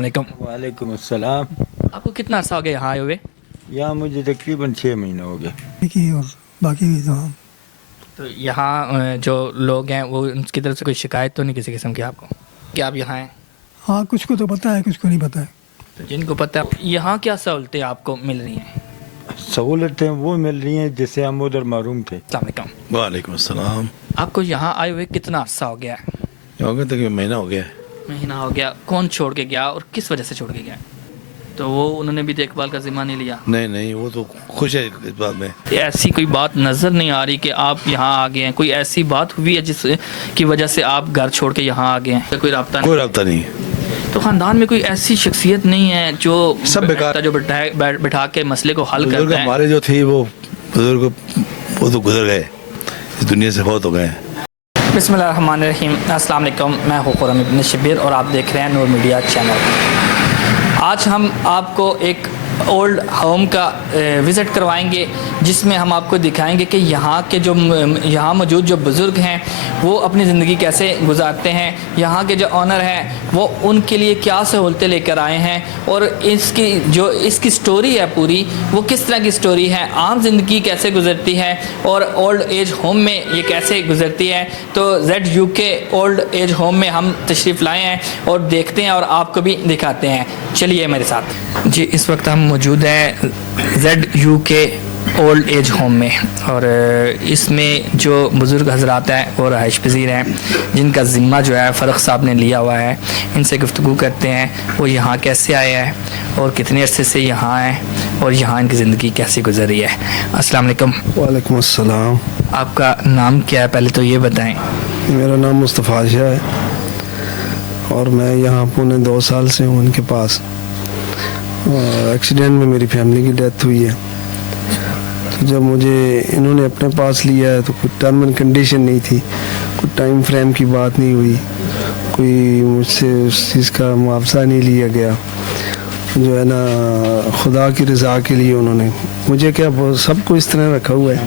वालेकुम। वालेकुम अस्सलाम। आपको कितना अर्सा हो गया यहाँ आए हुए? यहाँ मुझे तकरीबन 6 महीने हो गए। की और बाकी भी तो हम तो यहाँ जो लोग हैं वो उनकी तरफ से कोई शिकायत तो नहीं किसी किस्म की आपको कि आप यहाँ हैं? हाँ, कुछ को तो पता है, कुछ को नहीं पता है। तो जिनको पता है यहाँ क्या सहूलतें आपको मिल रही हैं? सहूलतें वो मिल रही हैं जिससे हम उधर महरूम थे। अस्सलाम वालेकुम। वालेकुम अस्सलाम। आपको यहाँ आए हुए कितना अर्सा हो गया है? हो गया तक महीना हो गया है। महीना हो गया। कौन छोड़ के गया और किस वजह से छोड़ के गया? तो वो उन्होंने भी देखभाल का जिम्मा नहीं लिया? नहीं, वो तो खुश है इस बात में। ऐसी कोई बात नज़र नहीं आ रही कि आप यहाँ आ गए हैं? कोई ऐसी बात हुई है जिस की वजह से आप घर छोड़ के यहाँ आ गए हैं? कोई रब्ता कोई रब्ता नहीं। तो ख़ानदान में कोई ऐसी शख्सियत नहीं है जो सब बेकार, जो बैठा के मसले को हल करता है? हमारे जो थे वो बुजुर्ग वो तो गुजर गए, इस दुनिया से बहुत हो गए। बिस्मिल्लाहिर्रहमानिर्रहीम। अस्सलाम वालेकुम। मैं हूँ खुर्रम इब्न शब्बीर और आप देख रहे हैं नूर मीडिया चैनल। आज हम आपको एक ओल्ड होम का विज़िट करवाएंगे जिसमें हम आपको दिखाएंगे कि यहाँ के जो यहाँ मौजूद जो बुज़ुर्ग हैं वो अपनी ज़िंदगी कैसे गुजारते हैं, यहाँ के जो ऑनर हैं वो उनके लिए क्या सहूलतें लेकर आए हैं और इसकी स्टोरी है पूरी, वो किस तरह की स्टोरी है, आम ज़िंदगी कैसे गुजरती है और ओल्ड एज होम में ये कैसे गुजरती है। तो ZUK ओल्ड एज होम में हम तशरीफ़ लाए हैं और देखते हैं और आपको भी दिखाते हैं। चलिए मेरे साथ। जी, इस वक्त हम मौजूद हैं ZUK ओल्ड एज होम में और इसमें जो बुज़ुर्ग हज़रात हैं वो रहाइश पज़ीर हैं जिनका ज़िम्मा जो है फ़र्क साहब ने लिया हुआ है। इनसे गुफ्तगू करते हैं वो यहाँ कैसे आए हैं और कितने अरसे से यहाँ हैं और यहाँ इनकी ज़िंदगी कैसी गुजरी है। अस्सलाम वालेकुम। वालेकुम अस्सलाम। आपका नाम क्या है पहले तो ये बताएं? मेरा नाम मुस्तफ़ा शाह है और मैं यहाँ पौने 2 साल से हूँ उनके पास। एक्सीडेंट में मेरी फैमिली की डेथ हुई है, तो जब मुझे इन्होंने अपने पास लिया है तो कोई टर्म एंड कंडीशन नहीं थी, कोई टाइम फ्रेम की बात नहीं हुई, कोई मुझसे उस चीज़ का मुआवजा नहीं लिया गया। जो है ना, खुदा की रज़ा के लिए उन्होंने मुझे क्या सबको इस तरह रखा हुआ है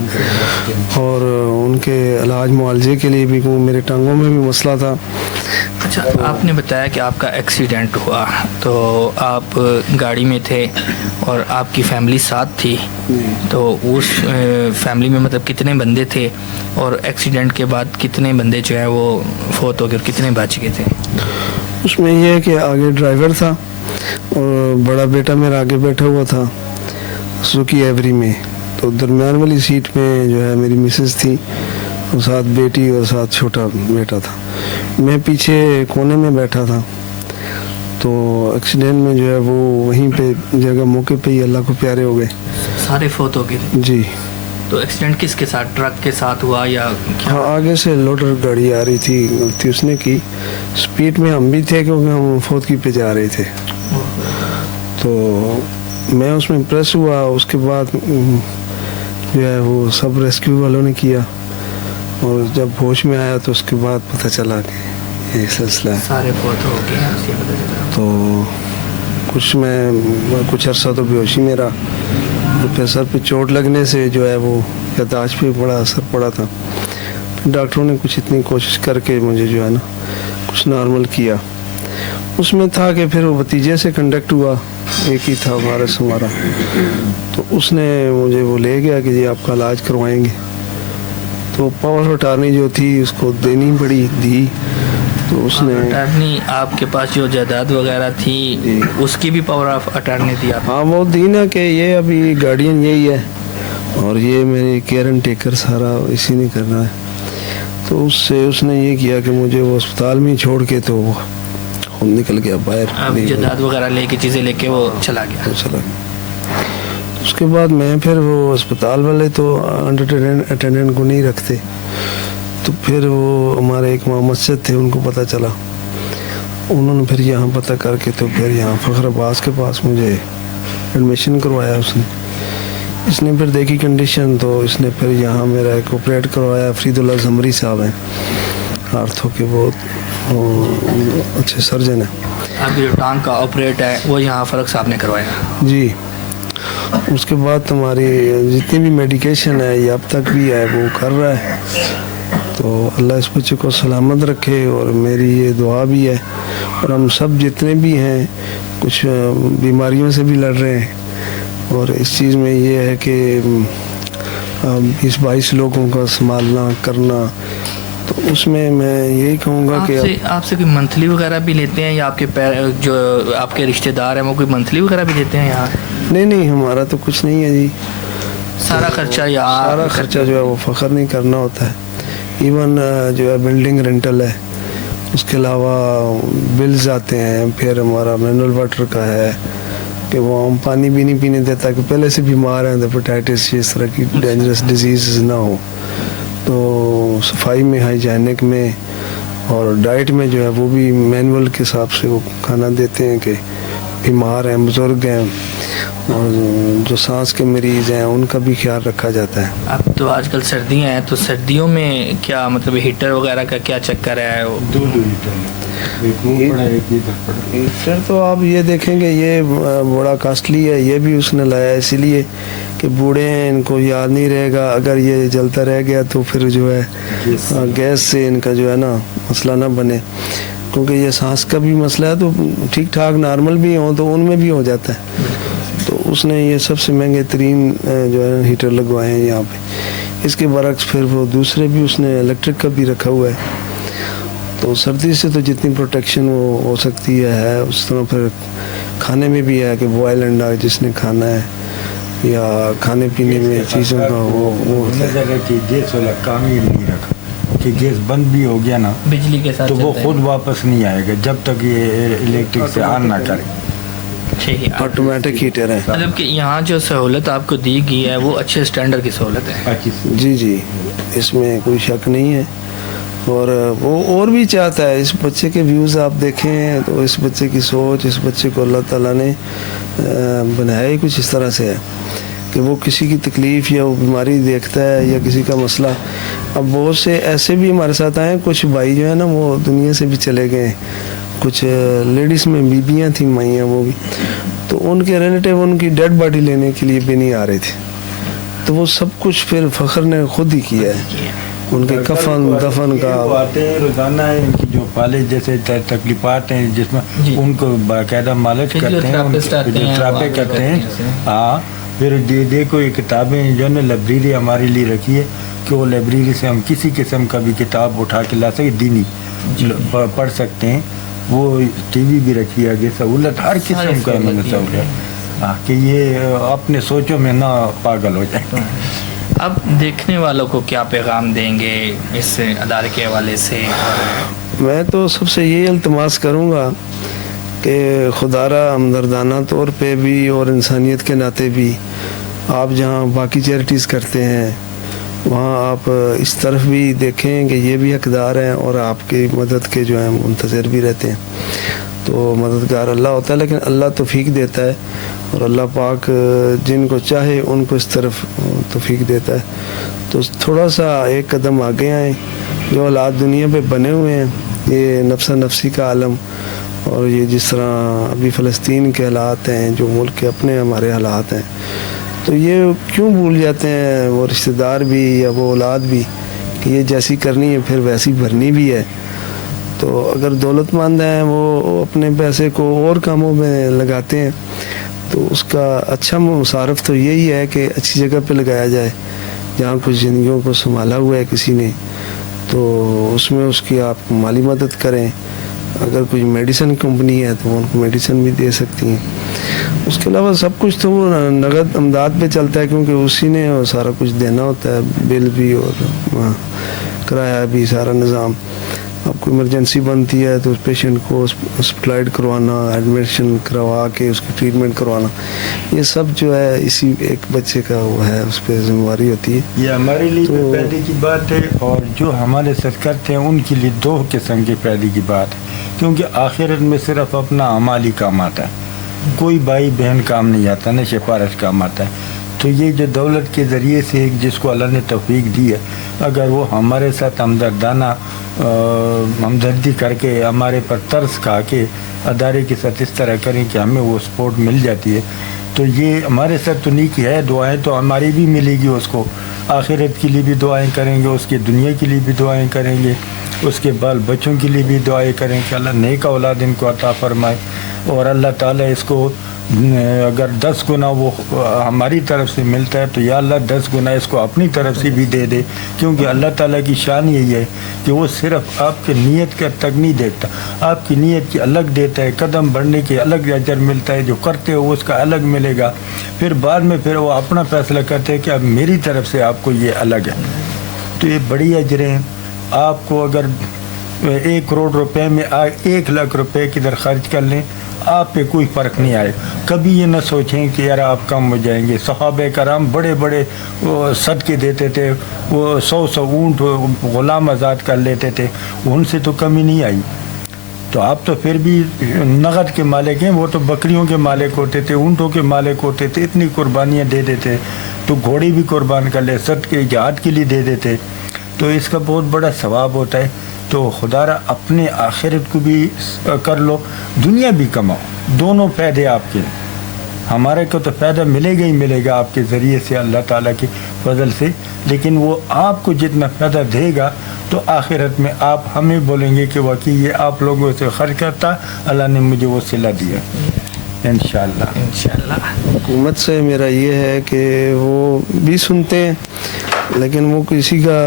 और उनके इलाज मुआवजे के लिए भी मेरे टांगों में भी मसला था। अच्छा, आपने बताया कि आपका एक्सीडेंट हुआ तो आप गाड़ी में थे और आपकी फैमिली साथ थी, तो उस फैमिली में मतलब कितने बंदे थे और एक्सीडेंट के बाद कितने बंदे जो है वो फोत हो गए और कितने बच गए थे? उसमें यह है कि आगे ड्राइवर था और बड़ा बेटा मेरा आगे बैठा हुआ था सुकी एवरी में, तो दरमियान वाली सीट में जो है मेरी मिसेस थी और साथ बेटी और साथ छोटा बेटा था। मैं पीछे कोने में बैठा था। तो एक्सीडेंट में जो है वो वहीं पे जगह मौके पे ही अल्लाह को प्यारे हो गए, सारे फोत हो गए जी। तो एक्सीडेंट किसके साथ, ट्रक के साथ हुआ या क्या? हाँ, आगे से लोडर गाड़ी आ रही थी, गलती उसने की। स्पीड में हम भी थे क्योंकि हम फौतगी पे जा रहे थे, तो मैं उसमें प्रेस हुआ। उसके बाद जो है वो सब रेस्क्यू वालों ने किया और जब होश में आया तो उसके बाद पता चला कि ये सिलसिला है। सारे फोत हो गए। तो कुछ अरसा तो बेहोशी में रहा, फिर सर पे चोट लगने से जो है वो याददाश्त पे बड़ा असर पड़ा था। फिर डॉक्टरों ने कुछ इतनी कोशिश करके मुझे जो है ना कुछ नॉर्मल किया। उसमें था कि फिर वो भतीजे से कंडक्ट हुआ, एक ही था हमारा, तो उसने मुझे वो ले गया कि जी आपका इलाज करवाएंगे। तो पावर ऑफ अटॉर्नी जो थी उसको देनी पड़ी, दी। तो उसने अटॉर्नी आपके पास जो जायदाद वगैरह थी उसकी भी पावर ऑफ अटॉर्नी दी आप? हाँ, वो दी ना कि ये अभी गार्डियन यही है और ये मेरे केयर एंड टेकर सारा इसी ने करना है। तो उससे उसने ये किया कि मुझे वो अस्पताल में छोड़ के तो वो निकल गया बाहर। जायदाद वगैरह लेके चीज़ें लेके वो चला गया? उसके बाद मैं फिर वो अस्पताल वाले तो अंडर अटेंडेंट को नहीं रखते, तो फिर वो हमारे एक वहाँ मस्जिद थे, उनको पता चला, उन्होंने फिर यहाँ पता करके तो फिर यहाँ फ़खर अब्बास के पास मुझे एडमिशन करवाया उसने। इसने फिर देखी कंडीशन तो इसने फिर यहाँ मेरा एक ऑपरेट करवाया। फरीदुल्लाह ज़मरी साहब हैं, आर्थो के बहुत अच्छे सर्जन हैं। आपकी जो टांग का ऑपरेट है वो यहाँ फ़र्क साहब ने करवाया? जी। उसके बाद हमारी जितनी भी मेडिकेशन है ये अब तक भी है वो कर रहा है, तो अल्लाह इस बच्चे को सलामत रखे और मेरी ये दुआ भी है। और हम सब जितने भी हैं کچھ بیماریوں سے بھی لڑ رہے ہیں. اور اس چیز میں یہ ہے کہ 20-22 لوگوں کا سنبھالنا کرنا، تو اس میں یہی کہوں گا کہ آپ سے کوئی منتھلی وغیرہ بھی لیتے ہیں یا آپ کے جو آپ کے رشتہ دار ہیں وہ کوئی منتھلی وغیرہ بھی دیتے ہیں یہاں؟ نہیں ہمارا تو کچھ نہیں ہے جی. سارا خرچہ یا سارا خرچہ جو ہے وہ فخر نہیں کرنا ہوتا ہے. ایون جو ہے بلڈنگ رینٹل ہے، اس کے علاوہ بلز آتے ہیں. پھر ہمارا منرل واٹر کا ہے کہ وہ ہم پانی بھی نہیں پینے دیتا کہ پہلے سے بیمار ہیں ہیپاٹائٹس اس طرح کی ڈینجرس ڈیزیز نہ ہو. تو صفائی میں، ہائیجینک میں اور ڈائٹ میں جو ہے وہ بھی مینول کے حساب سے وہ کھانا دیتے ہیں کہ بیمار ہیں، بزرگ ہیں اور جو سانس کے مریض ہیں ان کا بھی خیال رکھا جاتا ہے. اب تو آج کل سردیاں ہیں، تو سردیوں میں کیا مطلب ہیٹر وغیرہ کا کیا چکر ہے؟ پھر تو آپ یہ دیکھیں گے یہ بڑا کاسٹلی ہے. یہ بھی اس نے لایا اسی لیے کہ بوڑھے ہیں، ان کو یاد نہیں رہے گا. اگر یہ جلتا رہ گیا تو پھر جو ہے گیس سے ان کا جو ہے نا مسئلہ نہ بنے، کیونکہ یہ سانس کا بھی مسئلہ ہے. تو ٹھیک ٹھاک نارمل بھی ہوں تو ان میں بھی ہو جاتا ہے. تو اس نے یہ سب سے مہنگے ترین جو ہے ہیٹر لگوائے ہیں یہاں پہ. اس کے برعکس پھر وہ دوسرے بھی اس نے الیکٹرک کا بھی رکھا ہوا ہے. تو سردی سے تو جتنی پروٹیکشن وہ ہو سکتی ہے اس طرح پھر کھانے میں بھی ہے کہ بوائل انڈا جس نے کھانا ہے یا کھانے پینے میں چیزوں کا وہ گیس والا کام ہی نہیں رکھا کہ گیس بند بھی ہو گیا نا بجلی کے ساتھ تو وہ خود واپس نہیں آئے گا جب تک یہ الیکٹرک سے آن نہ کرے. آٹومیٹک ہیٹر ہے. مطلب کہ یہاں جو سہولت آپ کو دی گئی ہے وہ اچھے اسٹینڈرڈ کی سہولت ہے. جی اس میں کوئی شک نہیں ہے. اور وہ اور بھی چاہتا ہے. اس بچے کے ویوز آپ دیکھیں تو اس بچے کی سوچ، اس بچے کو اللہ تعالیٰ نے بنایا ہی کچھ اس طرح سے ہے کہ وہ کسی کی تکلیف یا وہ بیماری دیکھتا ہے یا کسی کا مسئلہ. اب بہت سے ایسے بھی ہمارے ساتھ آئے ہیں، کچھ بھائی جو ہے نا وہ دنیا سے بھی چلے گئے ہیں. کچھ لیڈیز میں بیویاں تھیں، مائیاں، وہ بھی تو ان کے ریلیٹیو ان کی ڈیڈ باڈی لینے کے لیے بھی نہیں آ رہے تھے. تو وہ سب کچھ پھر فخر نے خود ہی کیا ہے. ان کے کفن دفن کا آتے ہیں روزانہ، ان کی جو پالے جیسے تکلیفات ہیں جس میں ان کو باقاعدہ مالش کرتے ہیں، فزیوتھراپی کرتے ہیں. ہاں پھر دیکھو یہ کتابیں جو ہے لائبریری ہمارے لیے رکھی ہے کہ وہ لائبریری سے ہم کسی قسم کا بھی کتاب اٹھا کے لا سکیں، دینی پڑھ سکتے ہیں. وہ ٹی وی بھی رکھی ہے آگے، سہولت ہر قسم کا میں نے سہولت کہ یہ اپنے سوچوں میں نہ پاگل ہو جائیں. اب دیکھنے والوں کو کیا پیغام دیں گے اس ادارے کے حوالے سے؟ میں تو سب سے یہی التماس کروں گا کہ خدارہ ہمدردانہ طور پہ بھی اور انسانیت کے ناطے بھی آپ جہاں باقی چیریٹیز کرتے ہیں وہاں آپ اس طرف بھی دیکھیں کہ یہ بھی حقدار ہیں اور آپ کی مدد کے جو ہیں منتظر بھی رہتے ہیں. تو مددگار اللہ ہوتا ہے، لیکن اللہ توفیق دیتا ہے اور اللہ پاک جن کو چاہے ان کو اس طرف توفیق دیتا ہے. تو تھوڑا سا ایک قدم آگے آئیں. جو حالات دنیا پہ بنے ہوئے ہیں، یہ نفسا نفسی کا عالم، اور یہ جس طرح ابھی فلسطین کے حالات ہیں، جو ملک کے اپنے ہمارے حالات ہیں، تو یہ کیوں بھول جاتے ہیں وہ رشتہ دار بھی یا وہ اولاد بھی کہ یہ جیسی کرنی ہے پھر ویسی بھرنی بھی ہے. تو اگر دولت مند ہیں وہ اپنے پیسے کو اور کاموں میں لگاتے ہیں تو اس کا اچھا مصارف تو یہی ہے کہ اچھی جگہ پہ لگایا جائے جہاں کچھ زندگیوں کو سنبھالا ہوا ہے کسی نے، تو اس میں اس کی آپ مالی مدد کریں. اگر کوئی میڈیسن کمپنی ہے تو وہ ان کو میڈیسن بھی دے سکتی ہیں. اس کے علاوہ سب کچھ تو وہ نقد امداد پہ چلتا ہے کیونکہ اسی نے سارا کچھ دینا ہوتا ہے، بل بھی اور کرایہ بھی، سارا نظام. اب کوئی ایمرجنسی بنتی ہے تو اس پیشنٹ کو ہاسپٹلائز کروانا، ایڈمیشن کروا کے اس کی ٹریٹمنٹ کروانا، یہ سب جو ہے اسی ایک بچے کا وہ ہے، اس پہ ذمہ داری ہوتی ہے. یہ ہمارے لیے پیدے کی بات ہے اور جو ہمارے ساتھ کرتے ہیں ان کے لیے دو قسم کے پیدے کی بات ہے، کیونکہ آخرت میں صرف اپنا اعمال ہی کام آتا ہے، کوئی بھائی بہن کام نہیں آتا، نہ سفارش کام آتا ہے. تو یہ جو دولت کے ذریعے سے جس کو اللہ نے توفیق دی ہے، اگر وہ ہمارے ساتھ ہمدردانہ ہمدردی کر کے ہمارے پر ترس کھا کے ادارے کے ساتھ اس طرح کریں کہ ہمیں وہ سپورٹ مل جاتی ہے، تو یہ ہمارے ساتھ تو نیکی ہے. دعائیں تو ہماری بھی ملے گی اس کو، آخرت کے لیے بھی دعائیں کریں گے، اس کی دنیا کے لیے بھی دعائیں کریں گے، اس کے بال بچوں کے لیے بھی دعائیں کریں کہ اللہ نیک اولاد ان کو عطا فرمائے. اور اللہ تعالیٰ اس کو اگر 10 گنا وہ ہماری طرف سے ملتا ہے تو یا اللہ 10 گنا اس کو اپنی طرف سے بھی دے دے، کیونکہ اللہ تعالیٰ کی شان یہی ہے کہ وہ صرف آپ کے نیت کا تک نہیں دیکھتا، آپ کی نیت کی الگ دیتا ہے، قدم بڑھنے کے الگ اجر ملتا ہے، جو کرتے ہو اس کا الگ ملے گا، پھر بعد میں پھر وہ اپنا فیصلہ کرتے ہیں کہ اب میری طرف سے آپ کو یہ الگ ہے۔ تو یہ بڑی اجریں ہیں۔ آپ کو اگر 1 کروڑ روپے میں 1 لاکھ روپے کدھر خرچ کر لیں، آپ پہ کوئی فرق نہیں آئے۔ کبھی یہ نہ سوچیں کہ یار آپ کم ہو جائیں گے۔ صحابہ کرام بڑے بڑے صدقے دیتے تھے، وہ 100 اونٹ غلام آزاد کر لیتے تھے، ان سے تو کمی نہیں آئی۔ تو آپ تو پھر بھی نقد کے مالک ہیں، وہ تو بکریوں کے مالک ہوتے تھے، اونٹوں کے مالک ہوتے تھے، اتنی قربانیاں دے دیتے، تو گھوڑی بھی قربان کر لے، صدقے جہاد کے لیے دے دیتے، تو اس کا بہت بڑا ثواب ہوتا ہے۔ تو خدا را اپنے آخرت کو بھی کر لو، دنیا بھی کماؤ، دونوں فائدے آپ کے۔ ہمارے کو تو فائدہ ملے گا ہی ملے گا آپ کے ذریعے سے اللہ تعالیٰ کے فضل سے، لیکن وہ آپ کو جتنا فائدہ دے گا تو آخرت میں آپ ہمیں بولیں گے کہ واقعی یہ آپ لوگوں سے خرچ کرتا، اللہ نے مجھے وہ صلہ دیا، انشاءاللہ۔ حکومت سے میرا یہ ہے کہ وہ بھی سنتے ہیں لیکن وہ کسی کا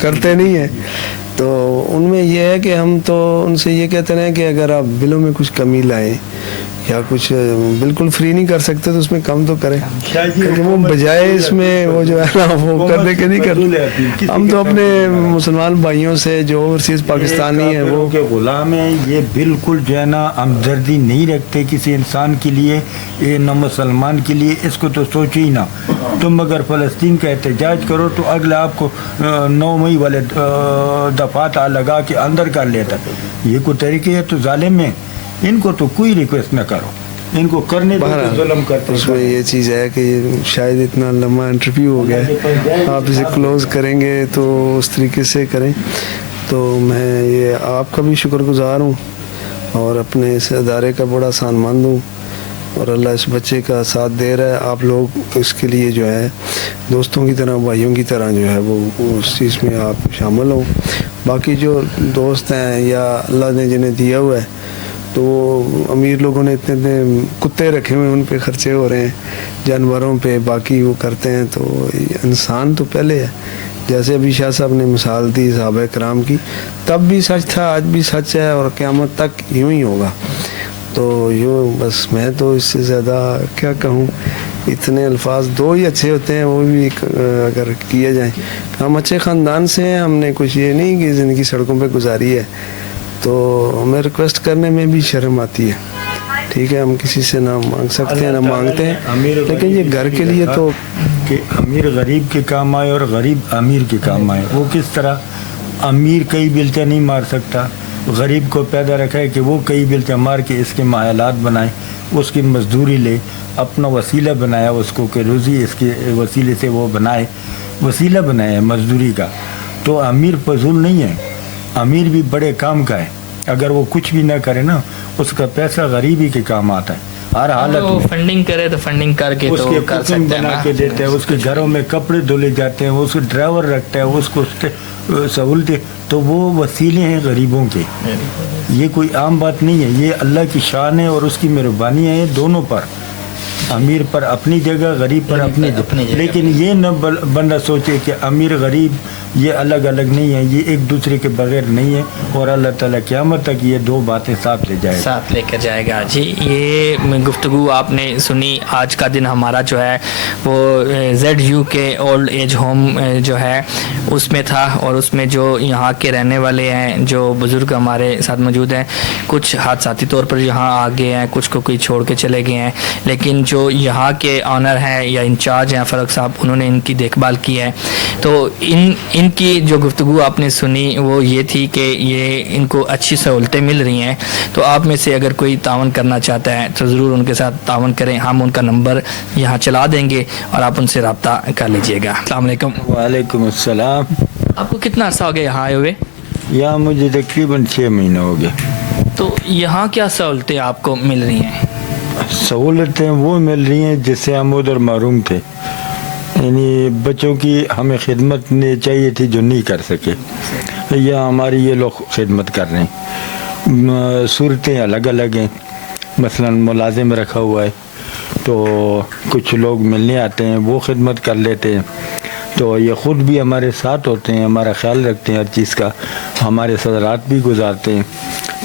کرتے نہیں ہیں، تو ان میں یہ ہے کہ ہم تو ان سے یہ کہتے ہیں کہ اگر آپ بلوں میں کچھ کمی لائیں یا کچھ بالکل فری نہیں کر سکتے تو اس میں کم تو کریں، کیونکہ وہ بجائے اس میں وہ جو ہے نا وہ کرنے کے نہیں کرتے۔ ہم تو اپنے مسلمان بھائیوں سے جو اوورسیز پاکستانی ہیں وہ کے غلام ہیں، یہ بالکل جو ہے نا ہمدردی نہیں رکھتے کسی انسان کے لیے، یہ نہ مسلمان کے لیے، اس کو تو سوچو ہی نہ۔ تم اگر فلسطین کا احتجاج کرو تو اگلا آپ کو 9 مئی والے دفعات لگا کے اندر کر لیتا، یہ کوئی طریقے ہے؟ تو ظالم ہیں، ان کو تو کوئی ریکویسٹ نہ کرو، ان کو کرنے دو تو ظلم کرتے۔ اس میں یہ چیز ہے کہ شاید اتنا لمبا انٹرویو ہو گیا ہے، آپ اسے کلوز کریں گے تو اس طریقے سے کریں۔ تو میں یہ آپ کا بھی شکر گزار ہوں اور اپنے اس ادارے کا بڑا سانمند ہوں، اور اللہ اس بچے کا ساتھ دے رہا ہے۔ آپ لوگ اس کے لیے جو ہے دوستوں کی طرح، بھائیوں کی طرح جو ہے وہ اس چیز میں آپ شامل ہوں۔ باقی جو دوست ہیں یا اللہ نے جنہیں دیا ہوا ہے، تو وہ امیر لوگوں نے اتنے کتے رکھے ہوئے، ان پہ خرچے ہو رہے ہیں، جانوروں پہ، باقی وہ کرتے ہیں۔ تو انسان تو پہلے ہے، جیسے ابھی شاہ صاحب نے مثال دی صحابہ کرام کی، تب بھی سچ تھا، آج بھی سچ ہے، اور قیامت تک یوں ہی ہوگا۔ تو یوں بس میں تو اس سے زیادہ کیا کہوں، اتنے الفاظ 2 ہی اچھے ہوتے ہیں، وہ بھی اگر کیے جائیں۔ ہم اچھے خاندان سے ہیں، ہم نے کچھ یہ نہیں کہ زندگی سڑکوں پہ گزاری ہے، تو ہمیں ریکویسٹ کرنے میں بھی شرم آتی ہے۔ ٹھیک ہے، ہم کسی سے نہ مانگ سکتے ہیں نہ مانگتے ہیں، لیکن یہ گھر کے لیے تو کہ امیر غریب کے کام آئے اور غریب امیر کے کام آئے۔ وہ کس طرح؟ امیر کئی بلچہ نہیں مار سکتا، غریب کو پیدا رکھا ہے کہ وہ کئی بلچہ مار کے اس کے ماحولات بنائے، اس کی مزدوری لے، اپنا وسیلہ بنایا اس کو کہ روزی اس کے وسیلے سے وہ بنائے، وسیلہ بنایا مزدوری کا۔ تو امیر فضول نہیں ہے، امیر بھی بڑے کام کا ہے، اگر وہ کچھ بھی نہ کرے نا اس کا پیسہ غریبی کے کام آتا ہے ہر حالت میں۔ فنڈنگ کرے تو فنڈنگ کر کے اس تو کے کر کوکنگ سکتے ہیں بنا نا۔ کے دیتے ہیں، اس کے گھروں میں کپڑے دھلے جاتے ہیں، اس کے ڈرائیور رکھتا ہے، اس کو سہولتیں، تو وہ وسیلے ہیں غریبوں کے۔ یہ کوئی عام بات نہیں ہے، یہ اللہ کی شان ہے اور اس کی مہربانیاں ہیں دونوں پر، امیر پر اپنی جگہ، غریب پر اپنی جگہ۔ لیکن یہ نہ بندہ سوچے کہ امیر غریب یہ الگ الگ نہیں ہے، یہ ایک دوسرے کے بغیر نہیں ہے، اور اللہ تعالیٰ قیامت تک یہ 2 باتیں ساتھ لے جائے گا، ساتھ لے کر جائے گا۔ جی یہ گفتگو آپ نے سنی۔ آج کا دن ہمارا جو ہے وہ ZU کے اولڈ ایج ہوم جو ہے اس میں تھا، اور اس میں جو یہاں کے رہنے والے ہیں، جو بزرگ ہمارے ساتھ موجود ہیں، کچھ حادثاتی طور پر یہاں آ گئے ہیں، کچھ کو کوئی چھوڑ کے چلے گئے ہیں، لیکن جو یہاں کے آنر ہیں یا انچارج ہیں فاروق صاحب، انہوں نے ان کی دیکھ بھال کی ہے۔ تو ان کی جو گفتگو آپ نے سنی وہ یہ تھی کہ یہ ان کو اچھی سہولتیں مل رہی ہیں، تو آپ میں سے اگر کوئی تعاون کرنا چاہتا ہے تو ضرور ان کے ساتھ تعاون کریں۔ ہم ان کا نمبر یہاں چلا دیں گے اور آپ ان سے رابطہ کر لیجئے گا۔ السلام علیکم۔ وعلیکم السلام۔ آپ کو کتنا عرصہ ہو گیا یہاں آئے ہوئے؟ یہاں مجھے تقریباً 6 مہینے ہو گئے۔ تو یہاں کیا سہولتیں آپ کو مل رہی ہیں؟ سہولتیں وہ مل رہی ہیں جس سے ہم ادھر محروم تھے، یعنی بچوں کی ہمیں خدمت چاہیے تھی جو نہیں کر سکے، یا ہماری یہ لوگ خدمت کر رہے ہیں۔ صورتیں الگ الگ ہیں، मसलन मुलाजिम रखा हुआ है तो कुछ लोग मिलने आते हैं, वो खिदमत कर लेते हैं। तो ये ख़ुद भी हमारे साथ होते हैं, हमारा ख्याल रखते हैं हर चीज़ का, हमारे साथ रात भी गुजारते हैं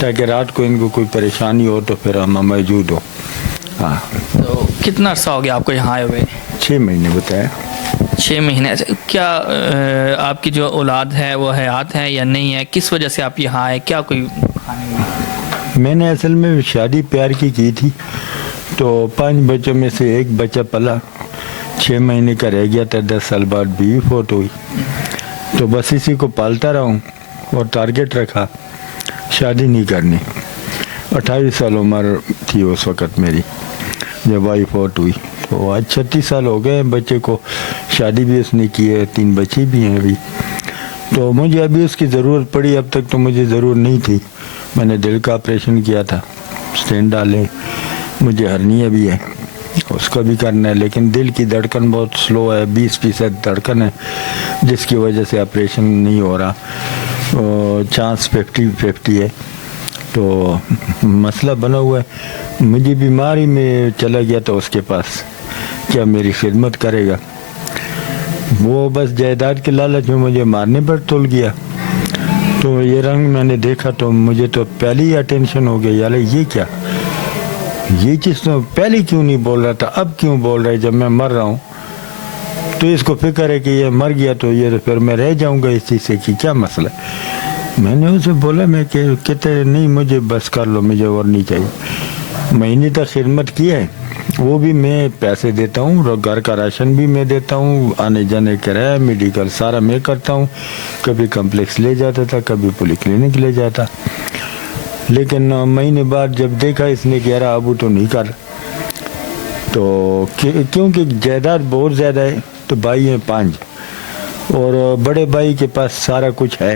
ताकि रात को इनको कोई परेशानी हो तो फिर हम मौजूद हो। हाँ, तो कितना अर्सा हो गया आपको यहाँ आए हुए? 6 महीने बताया। 6 महीने। अच्छा, क्या आपकी जो औलाद है वो हयात है या नहीं है? किस वजह से आप यहाँ आए? क्या कोई मैंने असल में शादी प्यार की थी, तो 5 बच्चों में से एक बच्चा पला, 6 महीने का रह गया था, 10 साल बाद बीवी फोट हुई। तो बस इसी को पालता रहा हूँ और टारगेट रखा शादी नहीं करनी। 28 साल उम्र थी उस वक़्त मेरी जब वाइफ फोट हुई। तो आज 36 साल हो गए बच्चे को, शादी भी उसने की है, 3 बच्चे भी हैं अभी। तो मुझे अभी उसकी ज़रूरत पड़ी, अब तक तो मुझे ज़रूरत नहीं थी। मैंने दिल का ऑपरेशन किया था, स्टेंट डाले, मुझे हर्निया भी है, उसका भी करना है, लेकिन दिल की धड़कन बहुत स्लो है, 20% धड़कन है, जिसकी वजह से ऑपरेशन नहीं हो रहा। चांस 50-50 है। तो मसला बना हुआ है। मुझे बीमारी में चला गया था उसके पास, क्या मेरी खिदमत करेगा? वो बस जायदाद के लालच में मुझे मारने पर तुल गया। तो ये रंग मैंने देखा तो मुझे तो पहले ही अटेंशन हो गया, यार ये क्या, ये चीज़ तो पहले क्यों नहीं बोल रहा था, अब क्यों बोल रहा है जब मैं मर रहा हूँ? तो इसको फिक्र है कि ये मर गया तो ये फिर मैं रह जाऊँगा इस चीज़ से कि क्या मसला है। मैंने उसे बोला, मैं कहते नहीं मुझे बस कर लो, मुझे और नहीं चाहिए। महीने तक खिदमत की है, वो भी मैं पैसे देता हूँ, घर का राशन भी मैं देता हूँ, आने जाने किराया, मेडिकल सारा मैं करता हूँ। कभी कम्प्लेक्स ले जाता था, कभी पुलिस क्लिनिक ले जाता। लेकिन महीने बाद जब देखा इसने कह रहा अब तो नहीं कर, तो क्योंकि जायदाद बहुत ज़्यादा है, तो भाई हैं 5 और बड़े भाई के पास सारा कुछ है,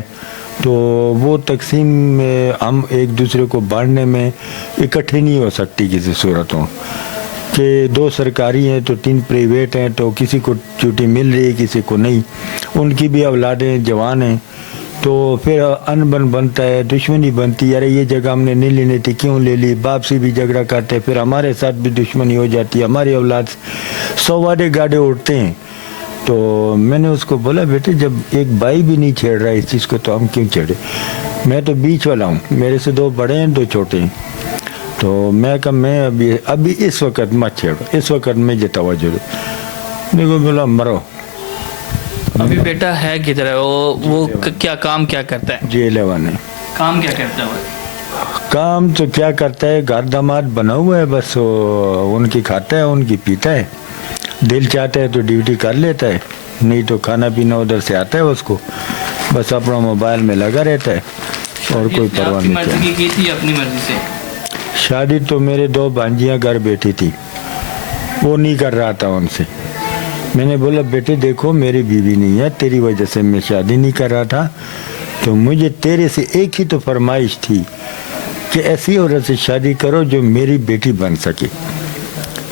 तो वो तकसीम में हम एक दूसरे को बांटने में इकट्ठे नहीं हो सकती किसी सूरतों कि 2 सरकारी हैं तो 3 प्राइवेट हैं, तो किसी को छुट्टी मिल रही है किसी को नहीं। उनकी भी औलादें जवान हैं, तो फिर अनबन बनता है, दुश्मनी बनती है, अरे ये जगह हमने नहीं लेनी थी क्यों ले ली, बाप से भी झगड़ा करते, फिर हमारे साथ भी दुश्मनी हो जाती है, हमारी औलाद 100 वादे गाड़े उठते हैं। तो मैंने उसको बोला, बेटे जब एक भाई भी नहीं छेड़ रहा है इस चीज़ को तो हम क्यों छेड़े? मैं तो बीच वाला हूँ, मेरे से 2 बड़े हैं 2 छोटे हैं। तो मैं कहा मैं अभी इस वक्त मत छेड़ो, इस वक्त में ये तवज्जो दो। देखो बोला मरो। अभी बेटा है किधर है? वो क्या काम क्या करता है? J11 है। काम क्या करता है वो? काम तो क्या करता है, घर दामाद बना हुआ है, बस उनकी खाता है उनकी पीता है, दिल चाहता है तो ड्यूटी कर लेता है, नहीं तो खाना पीना उधर से आता है उसको, बस अपना मोबाइल में लगा रहता है और कोई परवाह नहीं। मर्जी की थी अपनी मर्जी से? शादी तो मेरे 2 भांजियाँ घर बैठी थी, वो नहीं कर रहा था उनसे। मैंने बोला बेटे देखो मेरी बीवी नहीं है, तेरी वजह से मैं शादी नहीं कर रहा था, तो मुझे तेरे से एक ही तो फरमाइश थी कि ऐसी औरत से शादी करो जो मेरी बेटी बन सके।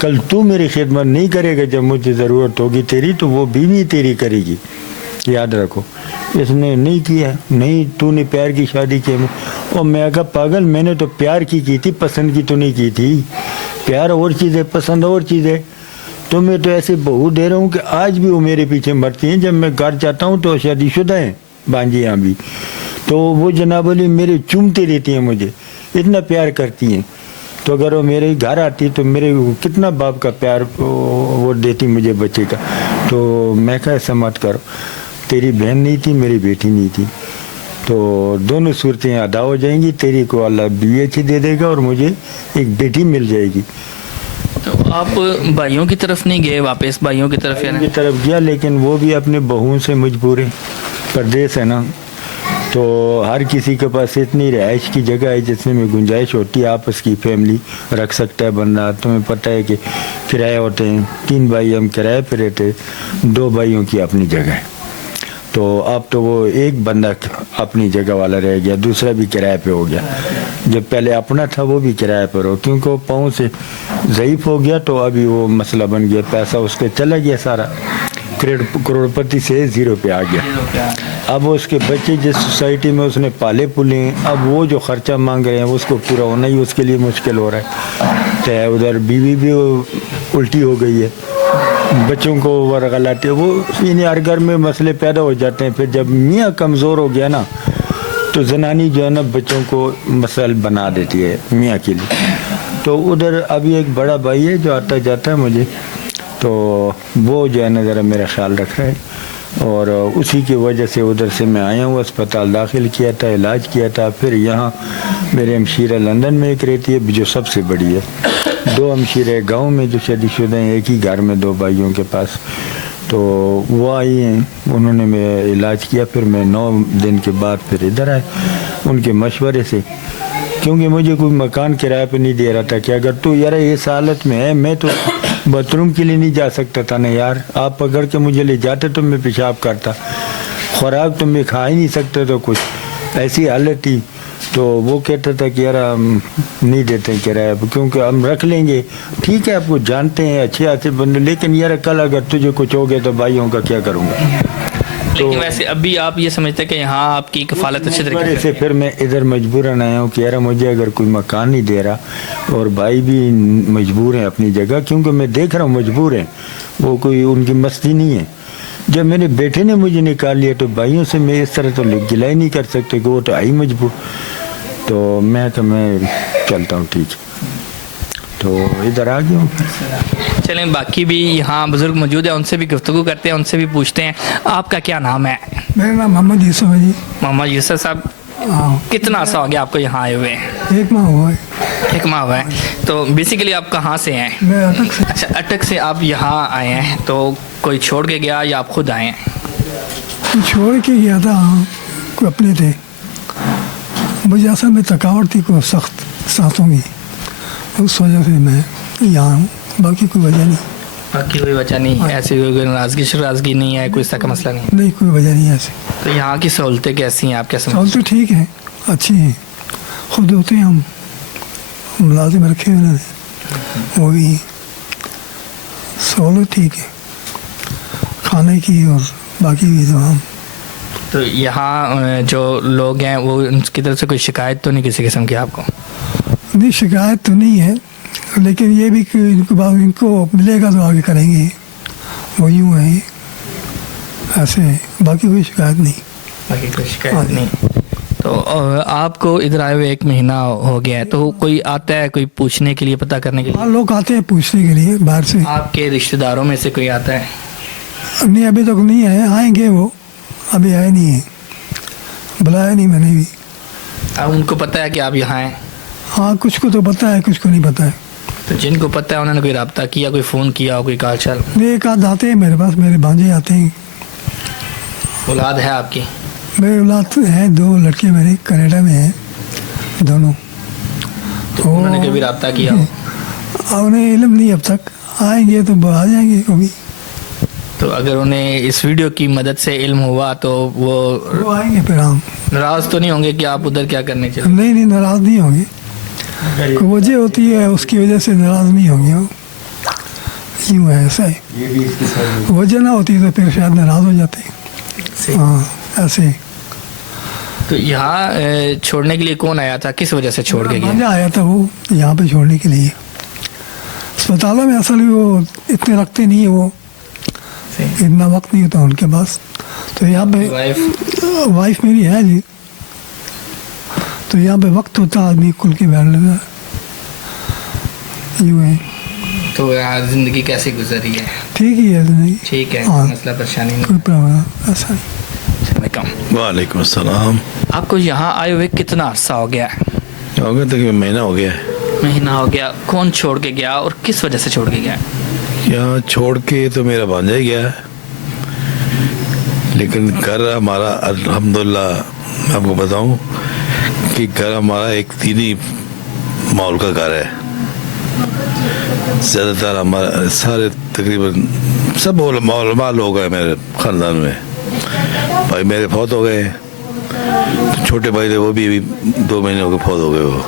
कल तू मेरी खिदमत नहीं करेगा, जब मुझे ज़रूरत होगी तेरी तो वो बीवी तेरी करेगी, याद रखो। इसने नहीं किया, नहीं तूने प्यार की शादी की। और मैं कहा पागल, मैंने तो प्यार की थी, पसंद की तो नहीं की थी। प्यार और चीज़ है, पसंद और चीज़ है। तो मैं तो ऐसे बहू दे रहा हूँ कि आज भी वो मेरे पीछे मरती हैं, जब मैं घर जाता हूँ तो शादीशुदा हैं भांजियाँ भी, तो वो जनाबली मेरे चूमती रहती हैं, मुझे इतना प्यार करती हैं। तो अगर वो मेरे घर आती तो मेरे कितना बाप का प्यार वो देती मुझे बच्चे का। तो मैं कहा ऐसा मत करो, तेरी बहन नहीं थी मेरी बेटी नहीं थी, तो दोनों सूरतें अदा हो जाएंगी, तेरी को अल्लाह बीवी अच्छी दे देगा और मुझे एक बेटी मिल जाएगी। तो आप भाइयों की तरफ नहीं गए वापस? भाइयों की तरफ की तरफ गया, लेकिन वो भी अपने बहुओं से मजबूर है, परदेश है ना, तो हर किसी के पास इतनी रिहाइश की जगह है जिसमें में गुंजाइश होती है आपस की फैमिली रख सकता है बंदा। तुम्हें पता है कि किराए होते हैं, 3 भाई हम किराए पे रहते, 2 भाइयों की अपनी जगह है। तो अब तो वो एक बंदा अपनी जगह वाला रह गया, दूसरा भी किराए पे हो गया। जब पहले अपना था वो भी किराए पर हो, क्योंकि वो पाँव से ज़ईफ़ हो गया तो अभी वो मसला बन गया, पैसा उसके चला गया सारा, करोड़पति से 0 पे आ गया। अब उसके बच्चे जिस सोसाइटी में उसने पाले पुले हैं, अब वो जो ख़र्चा मांग रहे हैं उसको पूरा होना ही उसके लिए मुश्किल हो रहा है। तो उधर बीवी भी उल्टी हो गई है, बच्चों को वरगलाते वो यानी हर घर में मसले पैदा हो जाते हैं। फिर जब मियाँ कमज़ोर हो गया ना तो जनानी जो है ना बच्चों को मसल बना देती है मियाँ के लिए। तो उधर अभी एक बड़ा भाई है जो आता जाता है मुझे, तो वो जो है ना ज़रा मेरा ख्याल रख रहा है, और उसी की वजह से उधर से मैं आया हूँ, अस्पताल दाखिल किया था, इलाज किया था। फिर यहाँ मेरे हमशीरा लंदन में एक रहती है जो सबसे बड़ी है, 2 हमशीरे गांव में जो शादीशुदा हैं, एक ही घर में 2 भाइयों के पास। तो वो आई हैं, उन्होंने मेरा इलाज किया। फिर मैं 9 दिन के बाद फिर इधर आया उनके मशवरे से, क्योंकि मुझे कोई मकान किराए पे नहीं दे रहा था कि अगर तू यार इस हालत में है, मैं तो बाथरूम के लिए नहीं जा सकता था ना यार, आप पकड़ के मुझे ले जाते तो मैं पेशाब करता, खुराक तो मैं खा ही नहीं सकता, तो कुछ ऐसी हालत थी। तो वो कहता था कि यार हम नहीं देते किराया पे, क्योंकि हम रख लेंगे, ठीक है आपको जानते हैं अच्छे बंदे, लेकिन यार कल अगर तुझे कुछ हो गया तो भाइयों का क्या करूँगा। लेकिन वैसे अभी आप ये समझते हैं कि यहाँ आपकी कफालत अच्छे तरीके से फिर मैं इधर मजबूरन आया हूँ कि यार मुझे अगर कोई मकान नहीं दे रहा, और भाई भी मजबूर हैं अपनी जगह, क्योंकि मैं देख रहा हूँ मजबूर हैं, वो कोई उनकी मस्ती नहीं है। जब मेरे बेटे ने मुझे निकाल लिया तो भाइयों से मैं इस तरह तो गिला ही नहीं कर सकते कि वो तो आई मजबूर। तो मैं चलता हूँ, ठीक, तो इधर आ गया हूँ। चलें, बाकी भी यहाँ बुजुर्ग मौजूद है, उनसे भी गुफ्तगू करते हैं, उनसे भी पूछते हैं। आपका क्या नाम है? मेरा नाम मोहम्मद यूसुफ है जी। मोहम्मद यूसुफ साहब, हाँ, कितना अर्सा हो गया आपको यहाँ आए हुए? 1 माह हुआ है। 1 माह हुआ है। तो बेसिकली आप कहाँ से हैं? मैं अटक से। अच्छा, अटक से आप यहाँ आए हैं, तो कोई छोड़ के गया या आप खुद आए हैं? छोड़ के गया था, कोई अपने थे, मुझे असल में थकावट थी कोई सख्त सांसों की, उस वजह से मैं यहाँ हूँ, बाकी कोई वजह नहीं। बाकी कोई वजह नहीं, ऐसी कोई नाराज़गी शराजगी नहीं है, कोई इसका का मसला नहीं? नहीं, कोई वजह नहीं है ऐसे। तो यहाँ की सहूलतें कैसी हैं, आप क्या समझते सहूलतें ठीक हैं, अच्छी हैं, खुद होते हैं हम मुलाजिम रखे हुए उन्होंने, वो भी सहूलत ठीक है खाने की और बाकी भी तमाम। तो यहाँ जो लोग हैं वो उनकी तरफ से कोई शिकायत तो नहीं किसी किस्म की आपको? नहीं, शिकायत तो नहीं है, लेकिन ये भी कि इनको मिलेगा तो आगे करेंगे, वो यूँ है ऐसे, बाकी कोई शिकायत नहीं। बाकी कोई शिकायत नहीं। तो आपको इधर आए हुए 1 महीना हो गया है, तो कोई आता है कोई पूछने के लिए, पता करने के लिए? हाँ, लोग आते हैं पूछने के लिए बाहर से। आपके रिश्तेदारों में से कोई आता है? नहीं, अभी तक नहीं आए, आएंगे वो, अभी आए नहीं है, बुलाया नहीं मैंने भी। अब उनको पता है कि आप यहाँ हैं? हाँ, कुछ को तो पता है, कुछ को नहीं पता है। तो जिनको पता है उन्होंने कोई रब्ता किया, कोई फ़ोन किया, कोई काल चाल? नहीं, एक आध आते हैं मेरे पास, मेरे भांजे आते हैं। औलाद है आपकी? मेरे औलाद हैं, 2 लड़के मेरे कनाडा में हैं दोनों। तो उन्होंने कभी रब्ता किया? उन्हें इल्म नहीं अब तक, आएंगे तो आ जाएंगे कभी। तो अगर उन्हें इस वीडियो की मदद से इल्म हुआ तो वो आएंगे, फिर हम नाराज़ तो नहीं होंगे कि आप उधर क्या करने चले? नहीं, नाराज़ नहीं होंगे, कोई वजह होती है उसकी वजह से नाराज़ नहीं होंगे वो, यूँ है ऐसा है। वजह ना होती तो फिर शायद नाराज़ हो जाते। हाँ, ऐसे। तो यहाँ छोड़ने के लिए कौन आया था, किस वजह से छोड़ के गया? भांजा आया था वो यहाँ पे छोड़ने के लिए। अस्पतालों में असल वो इतने रखते नहीं है, वो इतना वक्त नहीं होता उनके पास। तो यहाँ पे वाइफ मेरी है जी, तो यहाँ पे वक्त होता आदमी खुल के बैठ लेता, यूँ है। तो यहाँ ज़िंदगी कैसे गुजरी है? ठीक ही है ज़िंदगी, ठीक है, हाँ, मसला परेशानी नहीं? कोई प्रॉब्लम ऐसा नहीं। वालेकुम अस्सलाम। आपको यहाँ आए हुए कितना अर्सा हो गया है? हो गया तकरीबन महीना हो गया है। महीना हो गया। कौन छोड़ के गया और किस वजह से छोड़ के गया? यहाँ छोड़ के तो मेरा भांजा ही गया है, लेकिन घर हमारा अल्हम्दुलिल्लाह मैं आपको बताऊं कि घर हमारा एक दीनी माहौल का घर है। ज़्यादातर हमारे सारे तकरीबन सब मौलमा लोग हैं मेरे ख़ानदान में। भाई मेरे फौत हो गए, छोटे भाई थे वो भी 2 महीने हो गए फौत हो गए वो,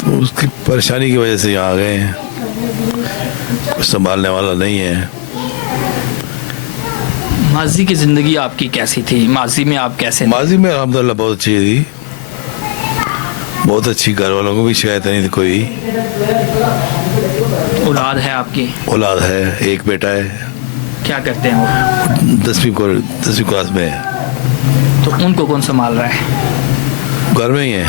तो उसकी परेशानी की वजह से यहाँ आ गए हैं, कुछ संभालने वाला नहीं है। माजी की ज़िंदगी आपकी कैसी थी? माजी में आप कैसे? माजी में अल्हम्दुलिल्लाह बहुत अच्छी थी, بہت اچھی، گھر والوں کو بھی شکایت نہیں تھی کوئی. اولاد ہے آپ کی؟ اولاد ہے، ایک بیٹا ہے. کیا کرتے ہیں وہ؟ 10ویں کلاس میں ہے. تو ان کو کون سنبھال رہا ہے؟ گھر میں ہی ہے.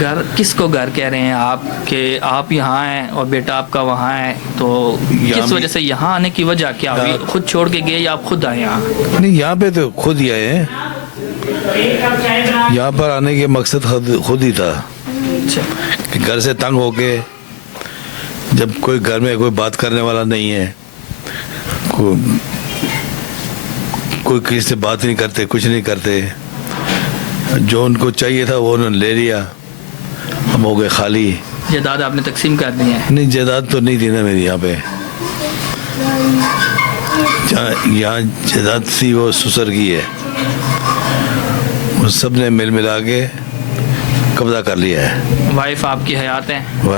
گھر کس کو گھر کہہ رہے ہیں آپ کہ آپ یہاں ہیں اور بیٹا آپ کا وہاں ہے؟ تو کس وجہ سے یہاں آنے کی وجہ کیا ہوئی؟ خود چھوڑ کے گئے یا آپ خود آئے یہاں؟ نہیں، یہاں پہ تو خود ہی آئے ہیں. یہاں پر آنے کے مقصد خود ہی تھا کہ گھر سے تنگ ہو کے، جب کوئی گھر میں کوئی بات کرنے والا نہیں ہے، کوئی کسی سے بات نہیں کرتے، کچھ نہیں کرتے، جو ان کو چاہیے تھا وہ انہوں نے لے لیا، ہم ہو گئے خالی. جائیداد آپ نے تقسیم کر دی ہے؟ نہیں، جائیداد تو نہیں تھی نا میری. یہاں پہ یہاں جائیداد تھی وہ سسر کی ہے، وہ سب نے مل ملا کے قبضہ کر لیا ہے. وائف آپ کی حیات ہیں؟ وہ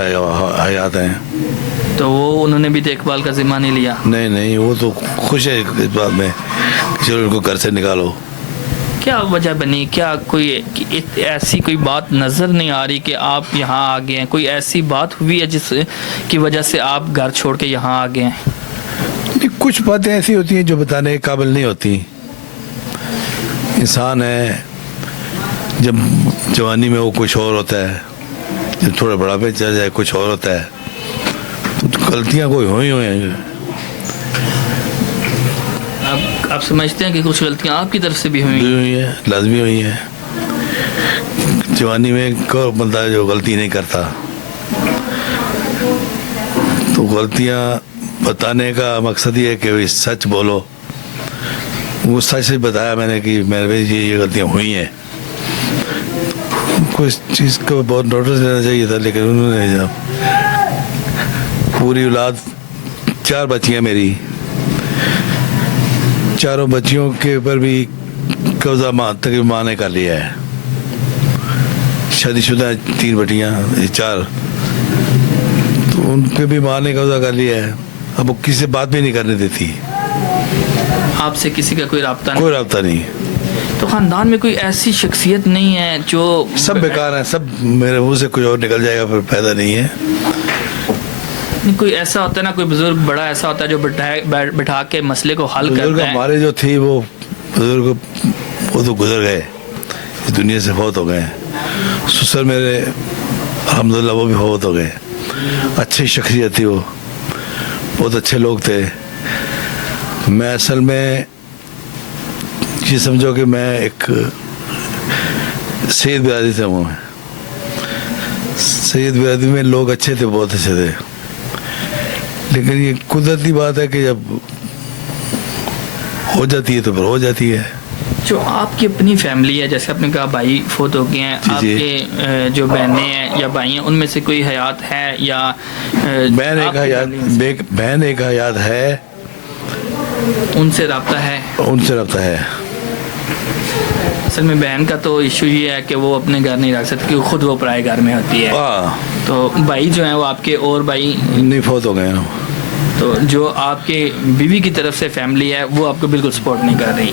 حیات ہیں. تو وہ انہوں نے بھی دیکھ بھال کا ذمہ نہیں لیا؟ نہیں، وہ تو خوش ہے اس بات میں کہ چلو ان کو گھر سے نکالو. کیا وجہ بنی؟ کیا کوئی ایسی کوئی بات نظر نہیں آ رہی کہ آپ یہاں آ گئے ہیں؟ کوئی ایسی بات ہوئی ہے جس کی وجہ سے آپ گھر چھوڑ کے یہاں آ گئے ہیں؟ کچھ باتیں ایسی ہوتی ہیں جو بتانے کے قابل نہیں ہوتی. انسان ہے، جب جوانی میں وہ کچھ اور ہوتا ہے، جب تھوڑا بڑا پہ چل جائے کچھ اور ہوتا ہے. تو غلطیاں کوئی ہوئی ہیں. آپ سمجھتے ہیں کہ کچھ غلطیاں آپ کی طرف سے بھی ہوئی ہیں؟ لازمی ہوئی ہیں. جوانی میں کوئی بندہ جو غلطی نہیں کرتا، تو غلطیاں بتانے کا مقصد یہ ہے کہ سچ بولو. وہ سچ سے بتایا میں نے کہ میرے بھائی یہ غلطیاں ہوئی ہیں. کوئی چیز کو بہت نوٹس لینا چاہیے تھا، لیکن انہوں نے جب پوری اولاد 4 بچیاں میری، چاروں بچیوں کے اوپر بھی قبضہ تقریباً ماں نے کر لیا ہے. شادی شدہ 3 بیٹیاں، 4، تو ان پہ بھی ماں نے قبضہ کر لیا ہے. اب وہ کسی سے بات بھی نہیں کرنے دیتی. آپ سے کسی کا کوئی رابطہ نہیں؟ کوئی رابطہ نہیں. تو خاندان میں کوئی ایسی شخصیت نہیں ہے جو؟ سب بیکار ہیں، سب میرے منہ سے کچھ اور نکل جائے گا پھر فائدہ نہیں ہے. کوئی ایسا ہوتا ہے نا، کوئی بزرگ بڑا ایسا ہوتا ہے جو بٹھا کے مسئلے کو حل کرتا ہے. ہمارے جو تھی وہ بزرگ، وہ تو گزر گئے، اس دنیا سے فوت ہو گئے. سسر میرے الحمدللہ وہ بھی فوت ہو گئے. اچھی شخصیت تھی، وہ بہت اچھے لوگ تھے. میں اصل میں یہ سمجھو کہ میں ایک سید برادری سے ہوں. سید برادری میں لوگ اچھے تھے، بہت اچھے تھے، لیکن یہ قدرتی بات ہے کہ جب ہو جاتی ہے تو پھر ہو جاتی ہے. جو آپ کی اپنی فیملی ہے، جیسے آپ نے کہا بھائی فوت ہو گئے ہیں، آپ کے جو بہنیں ہیں یا بھائی ہیں، ان میں سے کوئی حیات ہے یا؟ بہن ایک حیات ہے. ان سے رابطہ ہے؟ ان سے رابطہ ہے. اصل میں بہن کا تو ایشو یہ ہے کہ وہ اپنے گھر نہیں رکھ سکتی کیونکہ خود وہ پرائے گھر میں ہوتی ہے. تو بھائی جو ہیں وہ آپ کے اور بھائی نہیں فوت ہو گئے ہیں. تو جو آپ کے بیوی کی طرف سے فیملی ہے وہ آپ کو بالکل سپورٹ نہیں کر رہی؟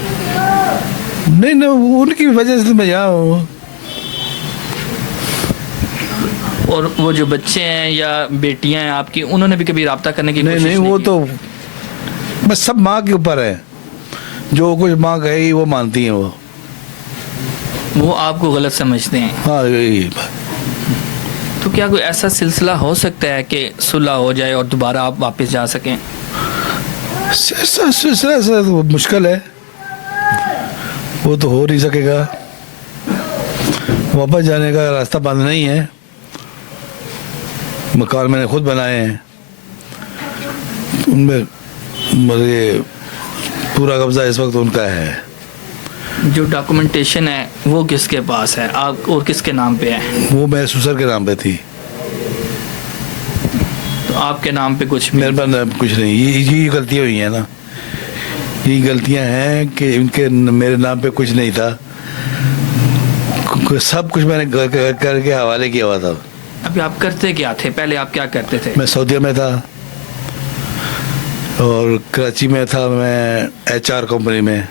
نہیں، ان کی وجہ سے میں یہاں ہوں. اور وہ جو بچے ہیں یا بیٹیاں ہیں آپ کی، انہوں نے بھی کبھی رابطہ کرنے کی کوشش نہیں؟ وہ تو بس سب ماں کے اوپر ہے. جو کچھ ماں کہے گی وہ مانتی ہیں. وہ آپ کو غلط سمجھتے ہیں؟ ہاں، یہی. تو کیا کوئی ایسا سلسلہ ہو سکتا ہے کہ صلح ہو جائے اور دوبارہ آپ واپس جا سکیں؟ سلسلہ مشکل ہے، وہ تو ہو نہیں سکے گا. واپس جانے کا راستہ بند نہیں ہے. مکان میں نے خود بنائے ہیں، ان میں مجھے پورا قبضہ اس وقت ان کا ہے. جو ڈاکومنٹیشن ہے وہ کس کے پاس ہے آپ اور کس کے نام پہ ہے؟ وہ میرے سسر کے نام پہ تھی. تو آپ کے نام پہ کچھ؟ میرے پاس کچھ نہیں. یہ غلطیاں ہوئی ہیں نا، یہ غلطیاں ہیں کہ ان کے میرے نام پہ کچھ نہیں تھا. سب کچھ میں نے کر کے حوالے کیا ہوا تھا. ابھی آپ کرتے کیا تھے؟ پہلے آپ کیا کرتے تھے؟ میں سعودیہ میں تھا اور کراچی میں تھا، میں HR کمپنی میں.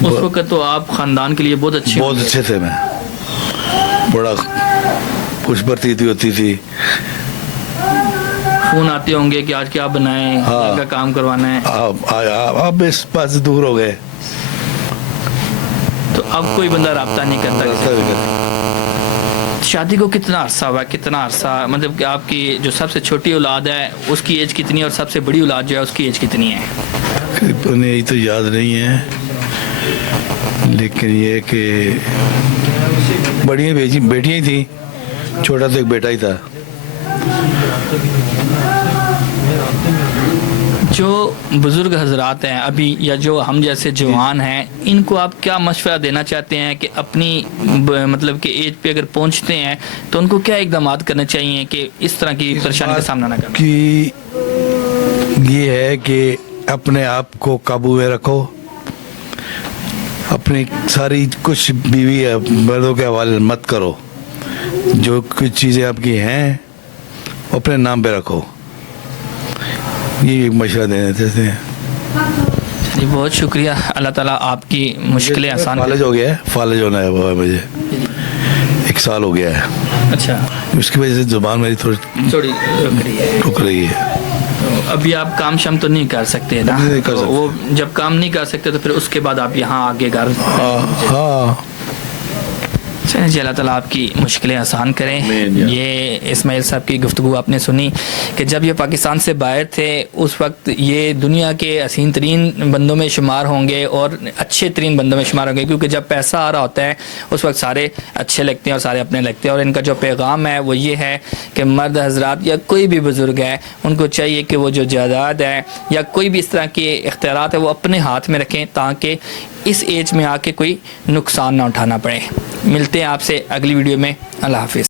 اس وقت تو آپ خاندان کے لیے بہت اچھے تھے. میں बड़ा कुछ प्रतीति होती थी। फोन आते होंगे कि आज क्या बनाएं, हाँ। क्या काम करवाना है, अब इस पास से दूर हो गए। तो अब कोई बंदा राब्ता नहीं करता किसी से। शादी को कितना अरसा हुआ, कितना अरसा, मतलब कि आपकी जो सबसे छोटी औलाद है उसकी एज कितनी है और सबसे बड़ी औलाद जो है उसकी एज कितनी है? करीबन यही तो याद नहीं है, लेकिन ये कि बड़ी बेटियां ही थी, छोटा तो एक बेटा ही था। जो बुज़ुर्ग हजरात हैं अभी या जो हम जैसे जवान हैं, इनको आप क्या मशवरा देना चाहते हैं कि अपनी मतलब कि एज पे अगर पहुंचते हैं तो उनको क्या इकदाम करने चाहिए कि इस तरह की परेशानी का सामना ना करें? कि ये है कि अपने आप को काबू में रखो, अपनी सारी कुछ बीवी या मर्दों के हवाले मत करो, जो कुछ चीज़ें आपकी हैं अपने नाम पे रखो। ये एक मशवरा देने देते हैं। जी बहुत शुक्रिया, अल्लाह ताला आपकी मुश्किलें आसान फालज हो गया है, फालज होना है वो मुझे 1 साल हो गया है। अच्छा, उसकी वजह से जुबान मेरी थोड़ी थोड़ी रुक रही है। अभी आप काम शाम तो नहीं कर सकते ना, नहीं कर तो सकते। वो जब काम नहीं कर सकते तो फिर उसके बाद आप यहाँ आगे घर हाँ चलिए जी, अल्लाह ताला आपकी मुश्किलें आसान करें। आमीन या। ये इस्माइल साहब की गुफ्तगू आपने सुनी कि जब ये पाकिस्तान से बाहर थे उस वक्त ये दुनिया के हसीन तरीन बंदों में शुमार होंगे और अच्छे तरीन बंदों में शुमार होंगे, क्योंकि जब पैसा आ रहा होता है उस वक्त सारे अच्छे लगते हैं और सारे अपने लगते हैं। और इनका जो पैगाम है वो ये है कि मर्द हजरात या कोई भी बुज़ुर्ग है उनको चाहिए कि वो जो जायदाद है या कोई भी इस तरह के इख्तियारात है वो अपने हाथ में रखें, ताकि इस एज में आके कोई नुकसान ना उठाना पड़े। मिलते हैं आपसे अगली वीडियो में। अल्लाह हाफिज़।